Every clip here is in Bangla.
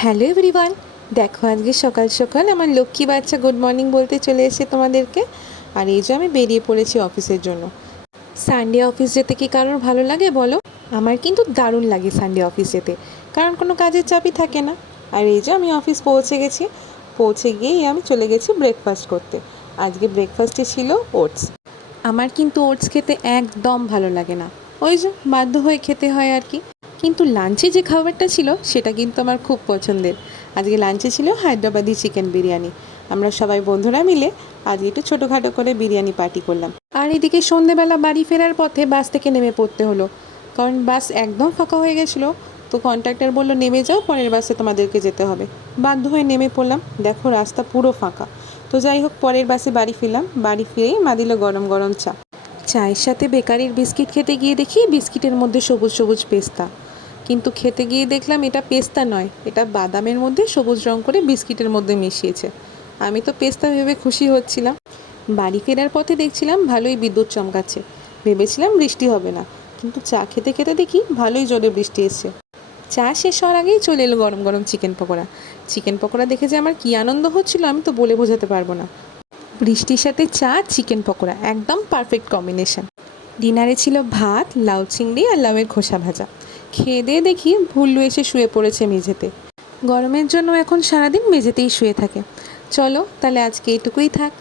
হ্যালো এভরিওয়ান, দেখো আজকে সকাল সকাল আমার লক্ষ্মী বাচ্চা গুড মর্নিং বলতে চলে এসে তোমাদেরকে। আর এই যে আমি বেরিয়ে পড়েছি অফিসের জন্য। সানডে অফিস যেতে কি কারোর ভালো লাগে বলো? আমার কিন্তু দারুণ লাগে সানডে অফিস যেতে, কারণ কোনো কাজের চাপই থাকে না। আর এই যে আমি অফিস পৌঁছে গেছি। পৌঁছে গিয়েই আমি চলে গেছি ব্রেকফাস্ট করতে। আজকে ব্রেকফাস্টে ছিল ওটস। আমার কিন্তু ওটস খেতে একদম ভালো লাগে না, ওই যে বাধ্য হয়ে খেতে হয় আর কি। কিন্তু লাঞ্চে যে খাবারটা ছিল সেটা কিন্তু আমার খুব পছন্দের। আজকে লাঞ্চে ছিল হায়দ্রাবাদি চিকেন বিরিয়ানি। আমরা সবাই বন্ধুরা মিলে আজকে একটু ছোটোখাটো করে বিরিয়ানি পার্টি করলাম। আর এদিকে সন্ধেবেলা বাড়ি ফেরার পথে বাস থেকে নেমে পড়তে হলো, কারণ বাস একদম ফাঁকা হয়ে গেছিলো। তো কন্ট্রাক্টর বললো নেমে যাও, পরের বাসে তোমাদেরকে যেতে হবে। বাধ্য হয়ে নেমে পড়লাম, দেখো রাস্তা পুরো ফাঁকা। তো যাই হোক, পরের বাসে বাড়ি ফিরলাম। বাড়ি ফিরেই মা দিল গরম গরম চা। চায়ের সাথে বেকারির বিস্কিট খেতে গিয়ে দেখি বিস্কিটের মধ্যে সবুজ সবুজ পেস্তা। কিন্তু খেতে গিয়ে দেখলাম এটা পেস্তা নয়, এটা বাদামের মধ্যে সবুজ রং করে বিস্কিটের মধ্যে মিশিয়েছে। আমি তো পেস্তা ভেবে খুশি হচ্ছিলাম। বাড়ি ফেরার পথে দেখছিলাম ভালোই বিদ্যুৎ চমকাচ্ছে। ভেবেছিলাম বৃষ্টি হবে না, কিন্তু চা খেতে খেতে দেখি ভালোই জোরে বৃষ্টি এসছে। চা শেষ হওয়ার আগেই চলে এলো গরম গরম চিকেন পকোড়া। চিকেন পকোড়া দেখে যে আমার কী আনন্দ হচ্ছিল আমি তো বলে বোঝাতে পারবো না। বৃষ্টির সাথে চা, চিকেন পকোড়া একদম পারফেক্ট কম্বিনেশন। ডিনারে ছিল ভাত, লাউ চিংড়ি আর লাউয়ের খোসা ভাজা। খেয়ে দিয়ে দেখি ভুল্লু এসে শুয়ে পড়েছে মেঝেতে। গরমের জন্য এখন সারাদিন মেঝেতেই শুয়ে থাকে। চলো তাহলে আজকে এটুকুই থাক,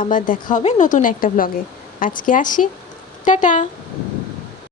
আবার দেখা হবে নতুন একটা ব্লগে। আজকে আসি, টাটা।